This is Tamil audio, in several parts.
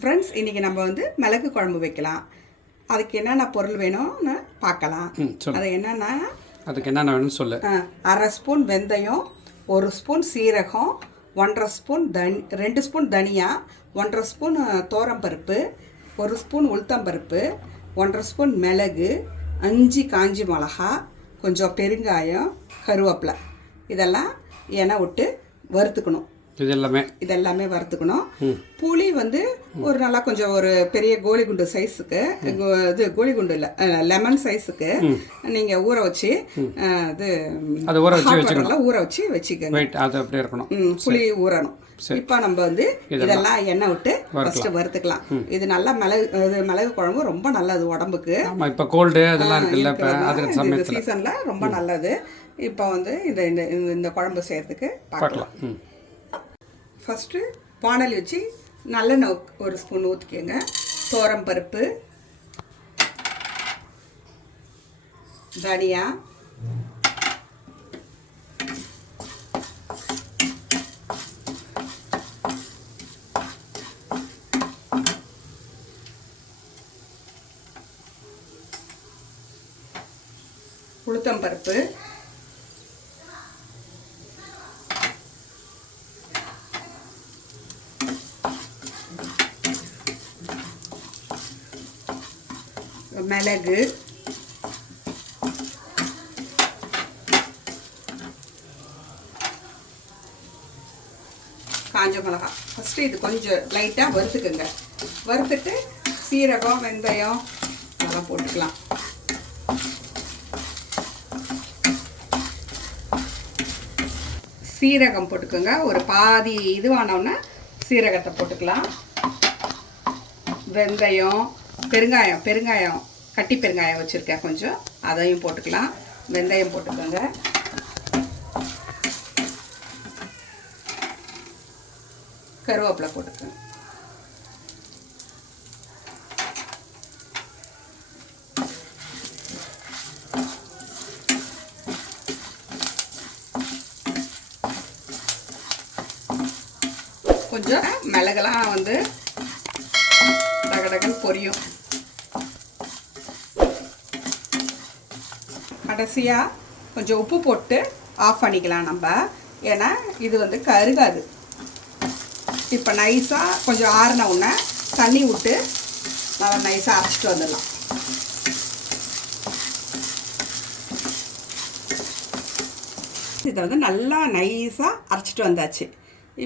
ஃப்ரெண்ட்ஸ், இன்றைக்கி நம்ம வந்து மிளகு குழம்பு வைக்கலாம். அதுக்கு என்னென்ன பொருள் வேணும்னு பார்க்கலாம். அது என்னென்னா, அதுக்கு என்னென்ன வேணும்னு சொல்லு. 1/2 ஸ்பூன் வெந்தயம், 1 ஸ்பூன் சீரகம், 1/2 ஸ்பூன் 2 ஸ்பூன் தனியா, 1/2 ஸ்பூன் தோரம்பருப்பு, 1 ஸ்பூன் உளுத்தம்பருப்பு, 1/2 ஸ்பூன் மிளகு, 5 காஞ்சி மிளகா, கொஞ்சம் பெருங்காயம், கருவேப்பிலை. இதெல்லாம் எண்ணெய் விட்டு வறுத்துக்கணும். இதெல்லாமே வறுத்துக்கணும். புளி வந்து ஒரு நல்லா கொஞ்சம் ஒரு பெரிய கோலிகுண்டு சைஸுக்கு, இது கோலிகுண்டு இல்லை, லெமன் சைஸுக்கு நீங்கள் ஊற வச்சு ஊற வச்சு வச்சுக்கோங்க. புளி ஊறணும். இப்போ நம்ம வந்து இதெல்லாம் எண்ணெய் விட்டு ஃபஸ்ட்டு வறுத்துக்கலாம். இது நல்லா மிளகு குழம்பு ரொம்ப நல்லது உடம்புக்கு. இப்போ கோல்டு அதெல்லாம் இருக்குல்ல, இந்த சீசனில் ரொம்ப நல்லது. இப்போ வந்து இந்த குழம்பு செய்யறதுக்கு பார்க்கலாம். ஃபஸ்ட்டு வானல் வச்சு நல்லெண்ணெய் 1 ஸ்பூன் ஊற்றிக்கோங்க. தோரம்பருப்பு, தனியா, உளுத்தம்பருப்பு, மிளகு, காஞ்ச மிளகா. ஃபஸ்ட்டு இது கொஞ்சம் லைட்டாக வறுத்துக்குங்க. வறுத்துட்டு சீரகம், வெந்தயம் அதெல்லாம் போட்டுக்கலாம். சீரகம் போட்டுக்கோங்க. ஒரு பாதி இதுவானோன்னா சீரகத்தை போட்டுக்கலாம். வெந்தயம், பெருங்காயம் கட்டி பெருங்காயம் வச்சுருக்கேன் கொஞ்சம், அதையும் போட்டுக்கலாம். வெந்தயம் போட்டுக்கோங்க. கருவேப்பிலை போட்டுக்கோங்க. கொஞ்சம் மிளகெல்லாம் வந்து டகடகன்னு பொரியும். கடைசியாக கொஞ்சம் உப்பு போட்டு ஆஃப் பண்ணிக்கலாம் நம்ம, ஏன்னா இது வந்து கருகாது. இப்போ நைஸாக கொஞ்சம் ஆறின உடனே தண்ணி விட்டு நல்லா நைஸாக அரைச்சிட்டு வந்துடலாம். இதை வந்து நல்லா நைஸாக அரைச்சிட்டு வந்தாச்சு.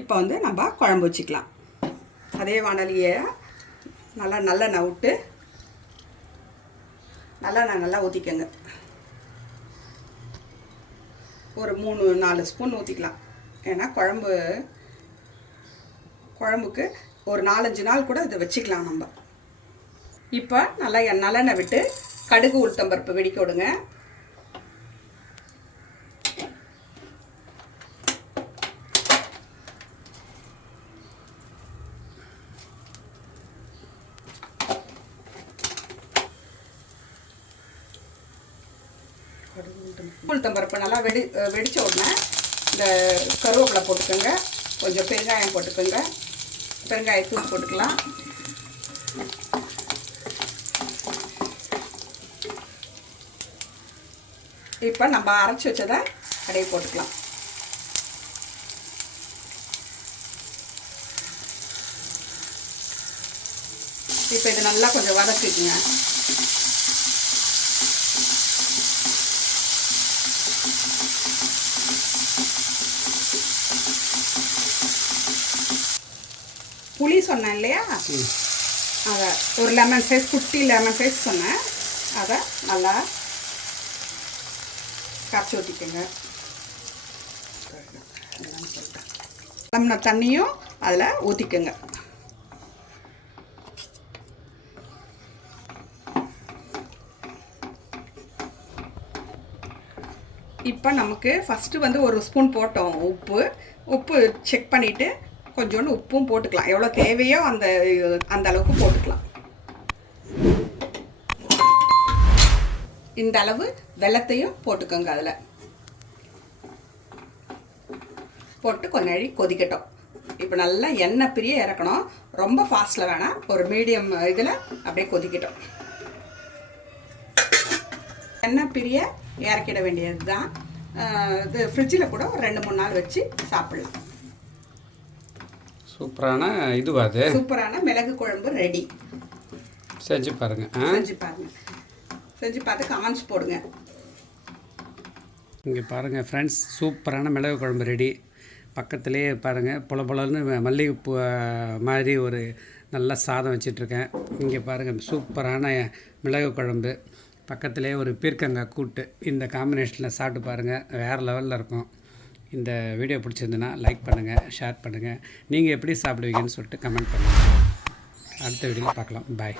இப்போ வந்து நம்ம குழம்பு வச்சுக்கலாம். அதே வானலியை நல்லெண்ணெய் விட்டு நல்லா ஊற்றிக்கோங்க. ஒரு 3-4 ஸ்பூன் ஊற்றிக்கலாம். ஏன்னா குழம்புக்கு ஒரு 4-5 நாள் கூட இதை வச்சுக்கலாம் நம்ம. இப்போ நல்லா நல்லெண்ணெய் விட்டு கடுகு, உளுத்தம்பருப்பு வெடிக்க விடுங்க. உளுத்தம்பருப்பு நல்லா வெடித்த உடனே இந்த கருவேப்பிலை போட்டுக்கோங்க. கொஞ்சம் பெருங்காயம் போட்டுக்கோங்க. பெருங்காயத்தூள் போட்டுக்கலாம். இப்போ நம்ம அரைச்சி வச்சதை அப்படியே போட்டுக்கலாம். இப்போ இது நல்லா கொஞ்சம் வதக்கிக்குங்க. புளி சொன்னேன் இல்லையா, அதை ஒரு லெமன் சைஸ், குட்டி லெமன் சைஸ் சொன்னேன், அதை நல்லா கரைச்சி ஊற்றிக்கோங்க. லெமன் தண்ணியும் அதில் ஊற்றிக்கோங்க. இப்போ நமக்கு ஃபஸ்ட்டு வந்து 1 ஸ்பூன் போட்டோம் உப்பு செக் பண்ணிவிட்டு கொஞ்சோண்டு உப்பும் போட்டுக்கலாம். எவ்வளோ தேவையோ அந்த அளவுக்கு போட்டுக்கலாம். இந்த அளவு வெல்லத்தையும் போட்டுக்கோங்க. அதில் போட்டு கொஞ்ச நேரம் கொதிக்கட்டும். இப்போ நல்லா எண்ணெய் பிரிய இறக்கணும். ரொம்ப ஃபாஸ்ட்டில் வேணாம், ஒரு மீடியம் இதில் அப்படியே கொதிக்கிட்டோம். எண்ணெய் பிரிய இறக்கிட வேண்டியது தான். இது ஃப்ரிட்ஜில் கூட ஒரு 2-3 நாள் வச்சு சாப்பிடலாம். சூப்பரான இதுவா அது? சூப்பரான மிளகு குழம்பு ரெடி. செஞ்சு பாருங்கள். செஞ்சு பாருங்கள். செஞ்சு பார்த்து கமெண்ட்ஸ் போடுங்க. இங்கே பாருங்கள் ஃப்ரெண்ட்ஸ், சூப்பரான மிளகு குழம்பு ரெடி. பக்கத்துலேயே பாருங்கள் பொல பொலன்னு மல்லிகைப்பூ மாதிரி ஒரு நல்ல சாதம் வச்சிட்ருக்கேன். இங்கே பாருங்கள் சூப்பரான மிளகு குழம்பு, பக்கத்துலேயே ஒரு பீர்க்கங்காய் கூட்டு. இந்த காம்பினேஷனில் சாப்பிட்டு பாருங்கள், வேறு லெவலில் இருக்கும். இந்த வீடியோ பிடிச்சிருந்துன்னா லைக் பண்ணுங்கள், ஷேர் பண்ணுங்கள். நீங்கள் எப்படி சாப்பிடுவீங்கன்னு சொல்லிட்டு கமெண்ட் பண்ணுங்கள். அடுத்த வீடியோவில் பார்க்கலாம். பாய்.